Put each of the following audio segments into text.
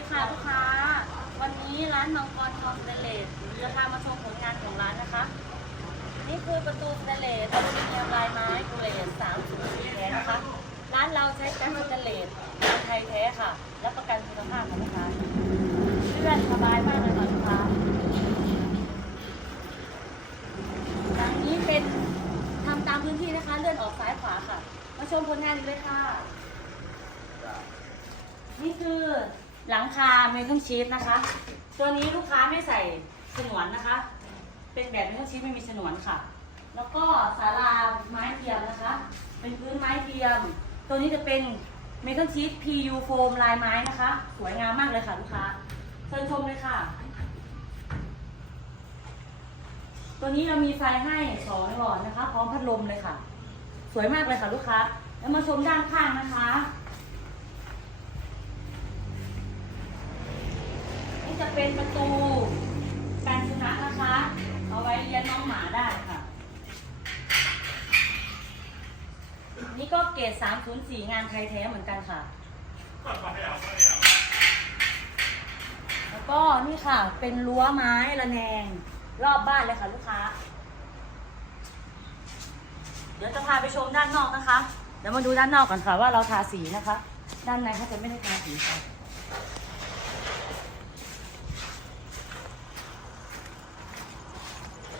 ดีค่ะลูกค้า วันนี้ร้านมังกรทองสเตเลสจะพามาชมผลงานของร้านนะคะ นี่คือประตูสเตเลสอลูมิเนียมลายไม้กูเลสสามสิบสี่แท้นะคะ ร้านเราใช้แก๊สสแตเลสงานไทยแท้ค่ะและประกันคุณภาพค่ะลูกค้าเลื่อนสบายมากเลยค่ะลูกค้าทางนี้เป็นทำตามพื้นที่นะคะ เลื่อนออกซ้ายขวาค่ะ มาชมผลงานกันเลยค่ะ นี่คือ หลังคาเมทัลชีสนะคะ ตัวนี้ลูกค้าไม่ใส่ฉนวนนะคะ เป็นแบบเมทัลชีสไม่มีฉนวนค่ะ แล้วก็ศาลาไม้เทียมนะคะ เป็นพื้นไม้เทียม ตัวนี้จะเป็นเมทัลชีส PU โฟมลายไม้นะคะ สวยงามมากเลยค่ะลูกค้าเชิญชมเลยค่ะ ตัวนี้เรามีไฟให้สองหลอดนะคะ พร้อมพัดลมเลยค่ะ สวยมากเลยค่ะลูกค้า แล้วมาชมด้านข้างนะคะ นี่จะ เป็นประตูการสุนัขนะคะ เอาไว้เลี้ยงน้องหมาได้ค่ะ นี่ก็เกรด304 งานไทยแท้เหมือนกันค่ะ แล้วก็นี่ค่ะ เป็นรั้วไม้ระแนง รอบบ้านเลยค่ะลูกค้า เดี๋ยวจะพาไปชมด้านนอกนะคะ เดี๋ยวมาดูด้านนอกก่อนค่ะว่าเราทาสีนะคะ ด้านในเขาจะไม่ได้ทาสีค่ะ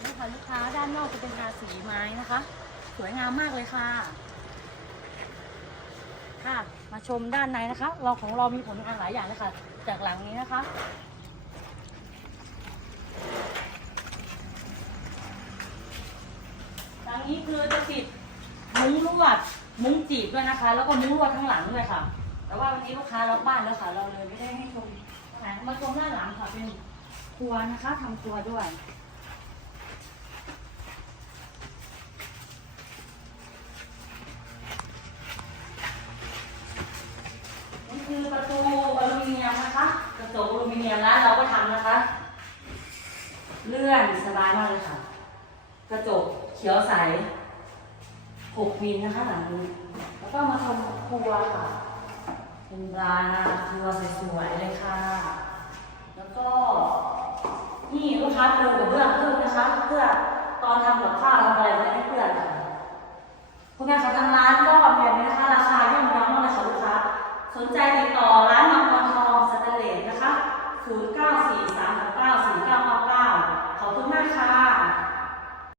นี่ค่ะลูกค้า ด้านนอกจะเป็นทาสีไม้นะคะ สวยงามมากเลยค่ะ ค่ะ มาชมด้านในนะคะ เราของเรามีผลงานหลายอย่างเลยค่ะ จากหลังนี้นะคะหลังนี้คือจะติดมุ้งลวดมุ้งจีบด้วยนะคะ แล้วก็มุ้งลวดทั้งหลังด้วยค่ะ แต่ว่าวันนี้ลูกค้ารับบ้านแล้วค่ะ เราเลยไม่ได้ให้ชมมาชมด้านหลังค่ะเป็นครัวนะคะทำครัวด้วย มิเนียมนะคะ กระจกอลูมิเนียมร้านเราก็ทำนะคะ เลื่อนสบายมากเลยค่ะ กระจกเขียวใส6มิลนะคะหลังนี้แล้วก็มาทำครัวค่ะ เป็นร้านครัวสวยๆเลยค่ะ แล้วก็นี่ลูกค้าปูกระเบื้องเพิ่มนะคะ เพื่อตอนทำกับข้าว